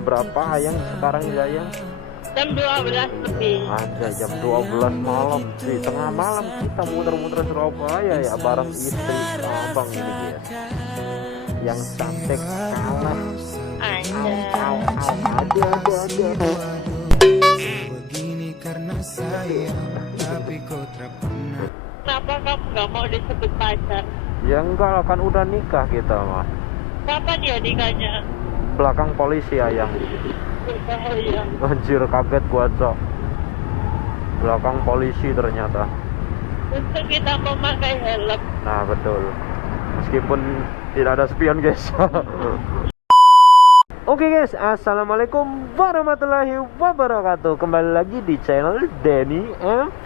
Berapa yang sekarang ya yang? Jam 12 lebih. Ada jam 12 malam di tengah malam kita muter-muter Surabaya ya bareng istri abang ini dia yang cantik kalah. Ada. Begini karena sayang, tapi kau tak pernah. Kenapa kamu nggak mau disebut pacar? Ya enggak lah, kan udah nikah kita mah. Kapan dia nikahnya? Belakang polisi ayang. Berbahaya. Anjir kaget gua cok. Belakang polisi ternyata. Untuk kita memakai helm. Nah betul. Meskipun tidak ada spion guys. Oke guys, assalamualaikum warahmatullahi wabarakatuh. Kembali lagi di channel Denny MV.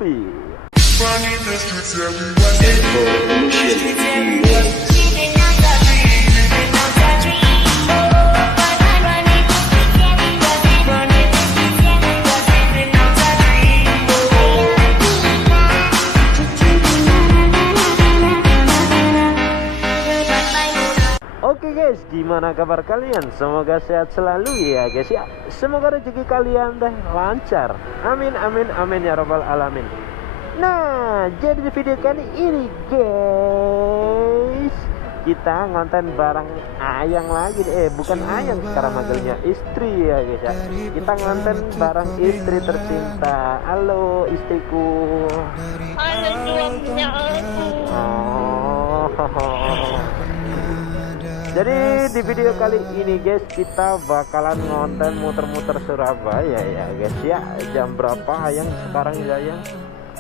Oke guys, gimana kabar kalian? Semoga sehat selalu ya guys ya. Semoga rezeki kalian deh lancar. Amin amin amin ya robbal alamin. Nah, jadi di video kali ini guys, kita ngonten bareng ayang lagi. Bukan ayang, sekarang manggilnya istri ya guys ya. Kita ngonten bareng istri tercinta. Halo istriku. Halo suaminya aku. Jadi di video kali ini guys, kita bakalan ngonten muter-muter Surabaya ya guys ya. Jam berapa ayang sekarang ya yang?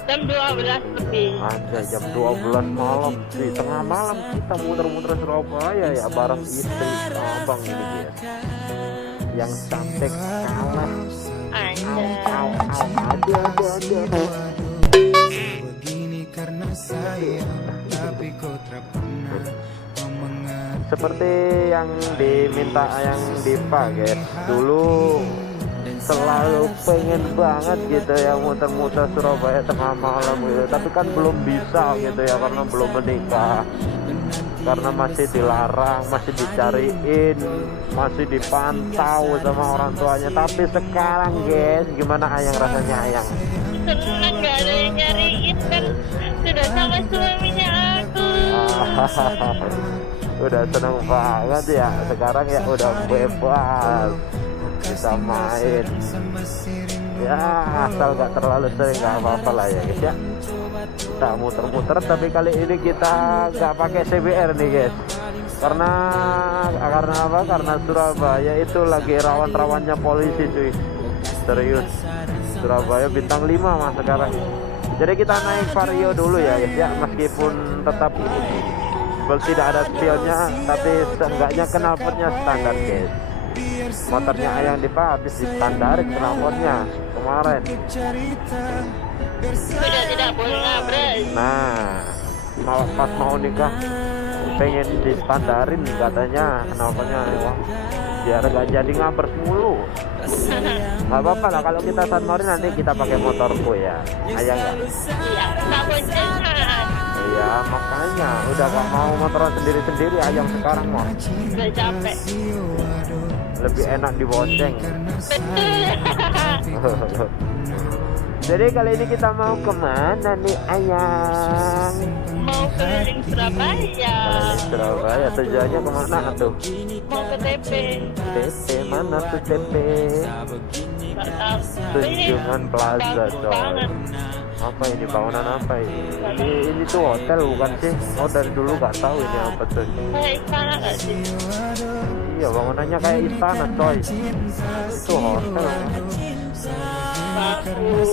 Jam 12 lebih. Ada jam 12 malam di tengah malam kita muter-muter Surabaya ya bareng istri abang ini dia yang cantik kalah. Ada. Begini karena sayang, tapi kau tak pernah mengerti. Seperti yang diminta yang Diva guys, dulu selalu pengen banget gitu ya muter-muter Surabaya tengah malam gitu, tapi kan belum bisa gitu ya karena belum menikah, karena masih dilarang, masih dicariin, masih dipantau sama orang tuanya. Tapi sekarang guys, gimana ayang rasanya ayang? Senang gak ada yang nyariin kan, sudah sama suaminya aku. Udah seneng banget ya sekarang ya, udah bebas bisa main ya, asal gak terlalu sering gak apa-apa lah ya guys ya. Kita muter-muter, tapi kali ini kita gak pakai CBR nih guys, karena apa, karena Surabaya itu lagi rawan-rawannya polisi cuy, serius. Surabaya bintang 5 mas sekarang. Jadi kita naik Vario dulu ya guys ya, meskipun tetap tidak ada spionnya, tapi seenggaknya knalpotnya standar guys. Motornya ayang Diva habis distandarin knalpotnya kemarin. Sudah tidak boleh nabrak. Nah, pas mau nikah pengen distandarin katanya knalpotnya ya, biar gak jadi ngabers mulu. Gak apa-apa lah kalau kita sunmori, nanti kita pakai motorku ya ayang ya. Iya, kamu jangan. Iya makanya udah gak mau motoran sendiri-sendiri ayang sekarang mah. Udah capek. Lebih enak dibonceng. Betul. Jadi kali ini kita mau kemana nih ayang? Mau keliling Surabaya. Surabaya, tujuannya kemana tuh? Mau ke TP. TP mana tuh TP? Gak tahu. Tunjungan Plaza Bagus coy. banget. Apa ini, bangunan apa ini? Ini tuh hotel bukan sih? Oh dari dulu gak tahu ini apa tuh. Kayak istana gak sih? Iya bangunannya kayak istana coy. Itu hotel. Bagus.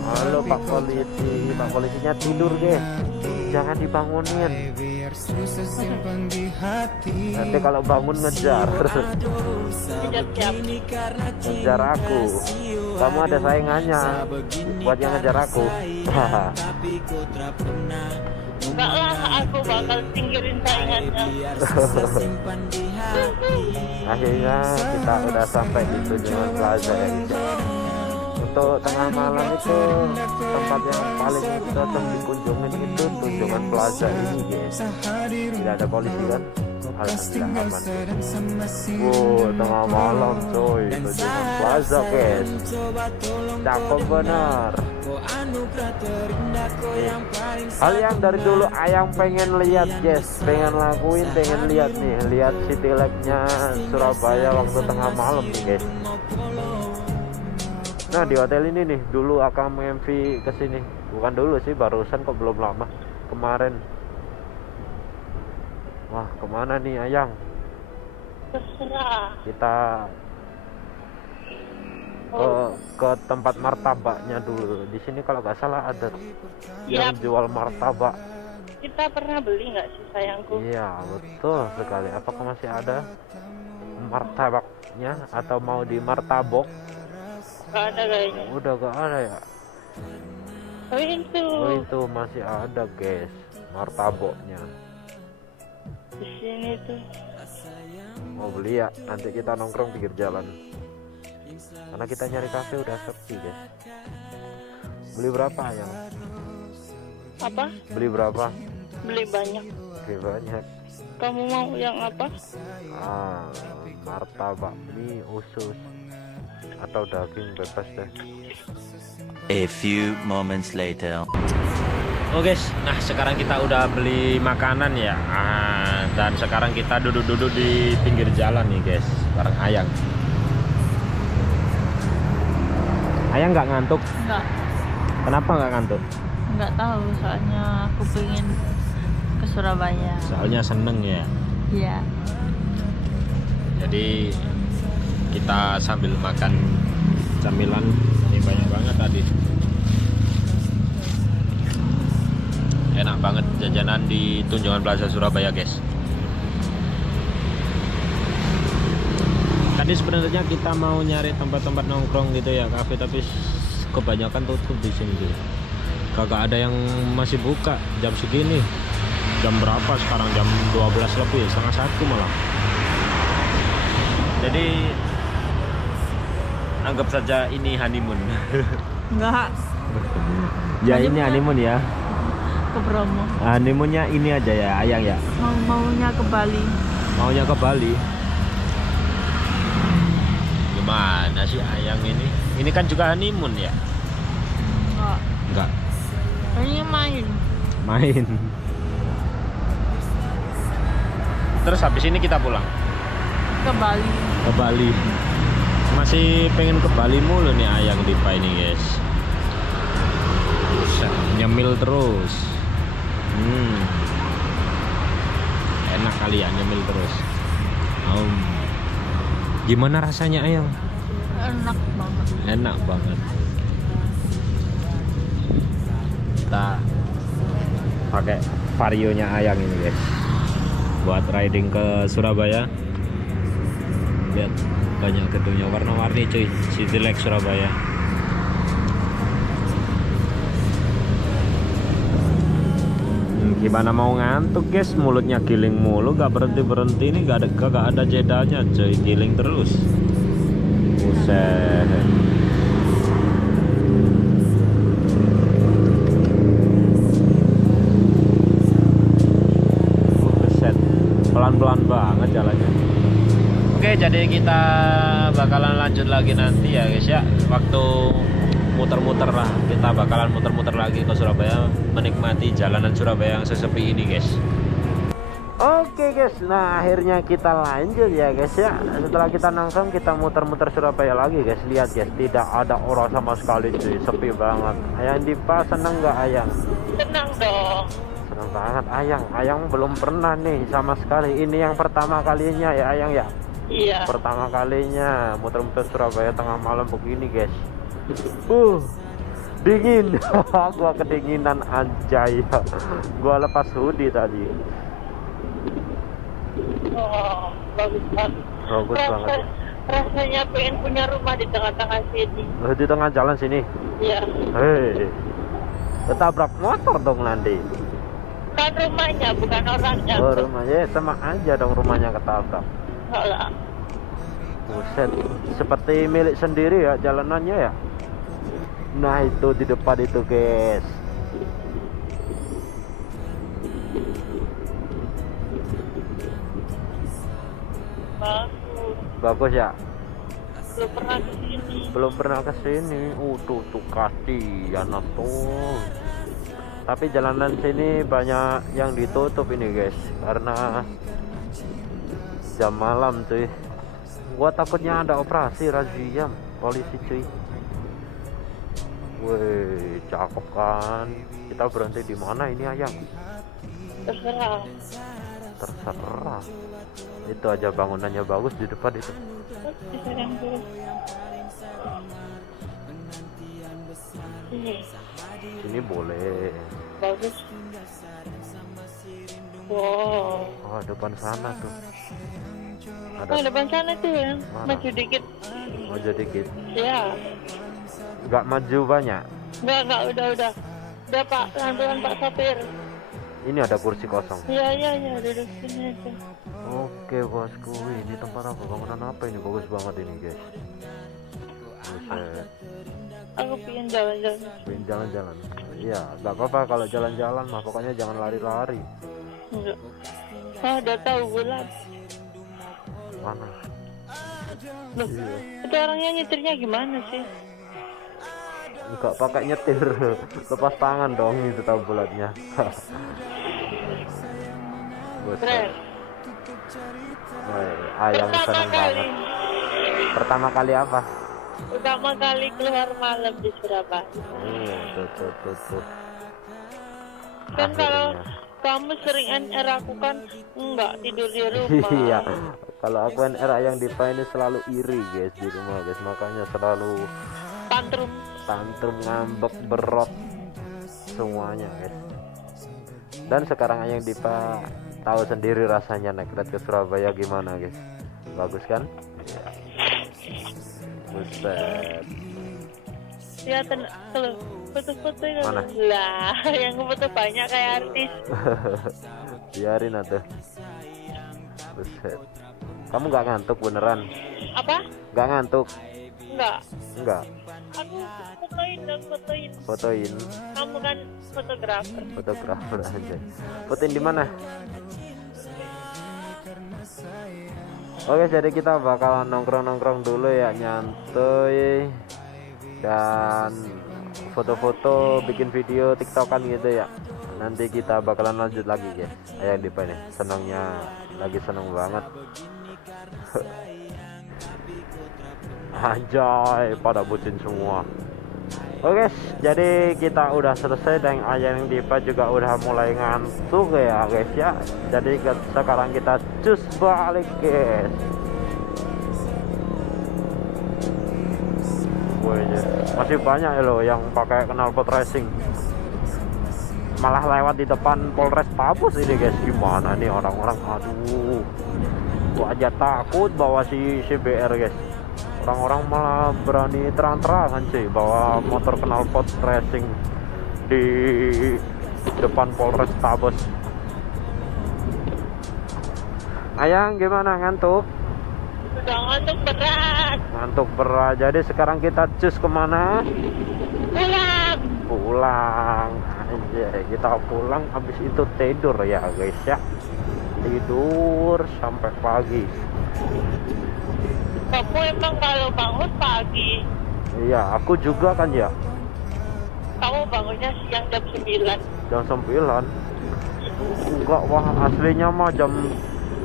Halo Pak Polisi, Pak Polisinya tidur guys, jangan dibangunin. Nanti kalau bangun ngejar. Tidak siap. Ngejar aku. Kamu ada saingannya buat yang ngejar aku. Enggak lah, aku bakal singkirin saingannya. Akhirnya kita udah sampai di Tunjungan Plaza ya guys. Untuk tengah malam itu tempat yang paling cocok dikunjungin itu Tunjungan Plaza ini guys. Tidak ada polisi kan? Bekas Alhamdulillah tinggal aman. sedang sama si Tengah malam coy, Dan Tunjungan Plaza guys. coba tolong Cakep bener. kau anugerah terindah kau yang paling Hal yang dari dulu Ayang pengen lihat guys, pengen lakuin, pengen lihat nih, lihat city light-nya Surabaya waktu tengah malam nih guys. Nah di hotel ini nih, dulu Akang MV kesini. Bukan dulu sih, barusan kok, belum lama, kemarin. Wah kemana nih Ayang? Terserah. Kita ke tempat martabaknya dulu. Di sini kalau nggak salah ada yang Siap. jual martabak. Kita pernah beli nggak sih sayangku? Iya betul sekali. Apakah masih ada martabaknya atau mau di martabok? Gak ada kayaknya. Udah gak ada ya. Oh itu. Oh itu masih ada guys, martaboknya. Di sini tuh. Mau beli ya? Nanti kita nongkrong pinggir jalan. Karena kita nyari kafe udah sepi guys. Beli berapa ya? Apa? Beli berapa? Beli banyak. Beli banyak. Kamu mau yang apa? Martabak mie usus atau daging bebas deh. A few moments later. Oh guys, nah sekarang kita udah beli makanan ya, dan sekarang kita duduk-duduk di pinggir jalan nih guys, bareng Ayang. Ayang nggak ngantuk? Enggak. Kenapa nggak ngantuk? Enggak tahu, soalnya aku pengen ke Surabaya. Soalnya seneng ya. Iya. Jadi kita sambil makan camilan, ini banyak banget tadi. Enak banget jajanan di Tunjungan Plaza Surabaya guys. Tadi sebenarnya kita mau nyari tempat-tempat nongkrong gitu ya, kafe, tapi kebanyakan tutup di sini tuh. Kagak ada yang masih buka jam segini. Jam berapa sekarang? Jam 12 lebih, setengah 1 malah. Jadi anggap saja ini honeymoon. Enggak. Ya ini honeymoon ya. Ke Bromo. Honeymoonnya ini aja ya Ayang ya. Maunya ke Bali. Maunya ke Bali. Gimana sih Ayang ini? Ini kan juga honeymoon ya? Enggak. Enggak. Ini main. Main. Terus habis ini kita pulang Ke Bali. ke Bali. Masih pengen ke Bali mulu nih Ayang Dipa ini guys. Buset, nyemil terus. Enak kali ya nyemil terus. Gimana rasanya Ayang? Enak banget. Enak banget. Kita pakai varionya Ayang ini guys, buat riding ke Surabaya. Lihat banyak gedungnya warna-warni cuy, City Light Surabaya. Gimana mau ngantuk guys, mulutnya giling mulu, gak berhenti ini, gak ada jedanya cuy, giling terus. Buset. Buset, pelan-pelan banget jalannya. Oke, jadi kita bakalan lanjut lagi nanti ya guys ya, waktu muter-muter lah, kita bakalan muter-muter lagi ke Surabaya, menikmati jalanan Surabaya yang sesepi ini guys. Oke guys, nah akhirnya kita lanjut ya guys ya. Setelah kita nongkrong, kita muter-muter Surabaya lagi guys. Lihat guys, tidak ada orang sama sekali cuy, sepi banget. Ayang Dipa seneng nggak Ayang? Senang dong. Seneng banget Ayang. Ayang belum pernah nih sama sekali. Ini yang pertama kalinya ya Ayang ya. Iya. Pertama kalinya muter-muter Surabaya tengah malam begini guys. Dingin. Gua kedinginan anjay. Gua lepas hoodie tadi. Oh, bagus banget. Bagus banget. Rasanya pengen punya rumah di tengah-tengah sini. Di tengah jalan sini. Iya. Hei. Ketabrak motor dong nanti. Kan rumahnya, bukan orangnya. Oh, rumahnya sama aja dong, rumahnya ketabrak. Enggak lah. Buset, seperti milik sendiri ya jalanannya ya. Nah itu di depan itu guys. bagus. Bagus ya? Belum pernah kesini. Belum pernah kesini. Tuh kasihan tuh. Tapi jalanan sini banyak yang ditutup ini guys, karena jam malam cuy. Gua takutnya ada operasi razia polisi cuy. Wih, cakep kan. Kita berhenti di mana ini ayam? Terserah. Terserah. Itu aja bangunannya bagus di depan itu. Bisa yang dulu. Ini Ini boleh. bagus. Wow. Oh, depan sana tuh. Ada Oh, depan sana tuh yang Mana? maju dikit. maju dikit. Ya. Nggak maju banyak. Enggak, udah. Udah Pak, pelan-pelan Pak sopir. Ini ada kursi kosong. Iya, duduk sini aja. Oke bosku, ini tempat apa? Bangunan apa ini? Bagus banget ini guys. Buset. Aku pengen jalan-jalan. Pengen jalan-jalan. Iya, nggak apa-apa kalau jalan-jalan mah, pokoknya jangan lari-lari. Enggak. Oh, udah tahu bulan. Mana? Loh, Iya. itu orangnya nyetirnya gimana sih? Nggak pakai nyetir, lepas tangan dong itu tahu bulatnya. Buset. Keren. Woi, ayam Pertama seneng kali. banget. Pertama kali apa? Pertama kali keluar malam di Surabaya. Tuh. Kan kalau Akhirnya. kamu sering NR, aku kan enggak tidur di rumah. Iya, kalau aku NR yang Dipa ini selalu iri guys di rumah guys, makanya selalu Tantrum. ngambek berot semuanya guys. Dan sekarang yang Dipa tahu sendiri rasanya naik Grab ke Surabaya gimana guys. Bagus kan? Buset. Ya tuh foto-foto itu. Mana? Lah, yang foto banyak kayak artis. Biarin atuh. Buset. Kamu nggak ngantuk beneran? Apa? Nggak ngantuk? Enggak. Enggak. Aku fotoin. Fotoin. Kamu kan fotografer. Fotografer aja. Fotoin di mana? Oke, jadi kita bakalan nongkrong dulu ya, nyantuy dan foto-foto, bikin video tiktokan gitu ya. Nanti kita bakalan lanjut lagi guys. Ayo Dipa nih, senangnya lagi seneng banget. Anjay, pada bucin semua. Oke guys, jadi kita udah selesai dan Ayang Dipa juga udah mulai ngantuk ya guys ya. Jadi sekarang kita cus balik guys. Wih, masih banyak ya loh yang pakai knalpot racing. Malah lewat di depan Polres Pabus ini guys. Gimana nih orang-orang? Aduh, gua aja takut bawa si CBR guys. Orang-orang malah berani terang-terangan sih bawa motor knalpot racing di depan Polres Tabes. Ayang gimana, ngantuk? Udah ngantuk berat. Ngantuk berat. Jadi sekarang kita cus kemana? Pulang aja. Kita pulang, habis itu tidur ya guys ya. Tidur sampai pagi. Kamu emang kalau bangun pagi? Iya, aku juga kan ya. Kamu bangunnya siang jam 9. Jam 9. Enggak, wah aslinya mah jam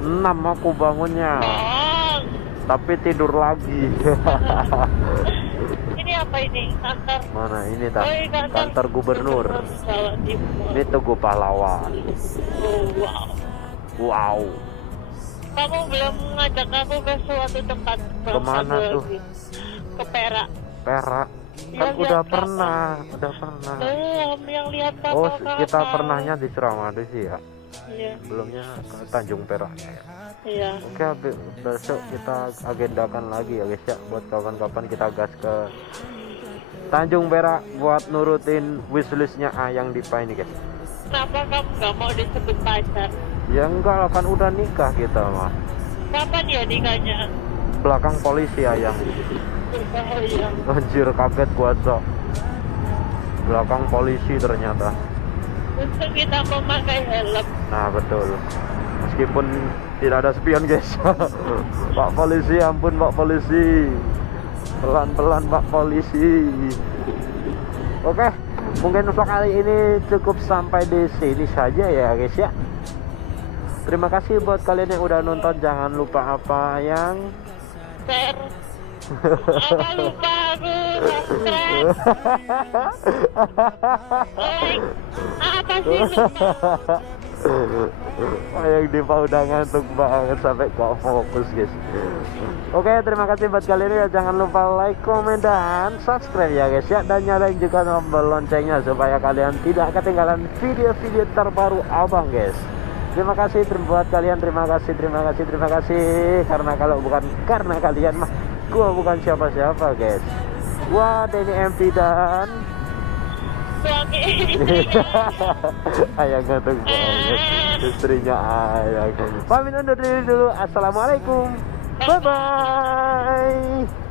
6 aku bangunnya. Oh, Tapi tidur lagi. ini apa ini? Kantor. Mana ini tak? Oh, ini Kantor gubernur. Jawa Timur. Ini Tugu Pahlawan. Oh, wow. Wow. Kamu belum ngajak aku ke suatu tempat. Kemana tuh? Ke Perak. Perak. Iya, Kan udah lihat pernah, udah pernah. Yang lihat kapal. Oh, kita pernahnya di Suramadu sih ya. Iya. Belumnya ke Tanjung Perak ya. Iya. Oke, besok kita agendakan lagi ya guys ya, buat kawan-kawan kita gas ke Tanjung Perak buat nurutin wishlistnya Ayang Dipa ini guys. Kenapa kamu gak mau disebut pacar? Ya enggak lah, kan udah nikah kita mah. Kapan ya nikahnya? Belakang polisi Ayang. Berbahaya. Anjir, kaget gua sok. Belakang polisi ternyata. Untuk kita memakai helm. Nah betul. meskipun tidak ada spion guys. Pak polisi, ampun Pak polisi, pelan-pelan Pak polisi. Oke, mungkin untuk kali ini cukup sampai di sini saja ya guys ya. Terima kasih buat kalian yang udah nonton. Jangan lupa apa yang Share. Apa lupa aku subscribe. Like. Apa sih lupa? Yang Diva udah ngantuk banget sampai gak fokus guys. Oke, terima kasih buat kalian ya. Jangan lupa like, komen, dan subscribe ya guys ya. Dan nyalain juga tombol loncengnya supaya kalian tidak ketinggalan video-video terbaru abang guys. Terima kasih buat kalian, terima kasih. Karena kalau bukan karena kalian mah gua bukan siapa-siapa guys. Gua Denny MP dan Suami. ayah ngantuk banget, istrinya ayah. Pamit undur diri dulu. Assalamualaikum, bye bye.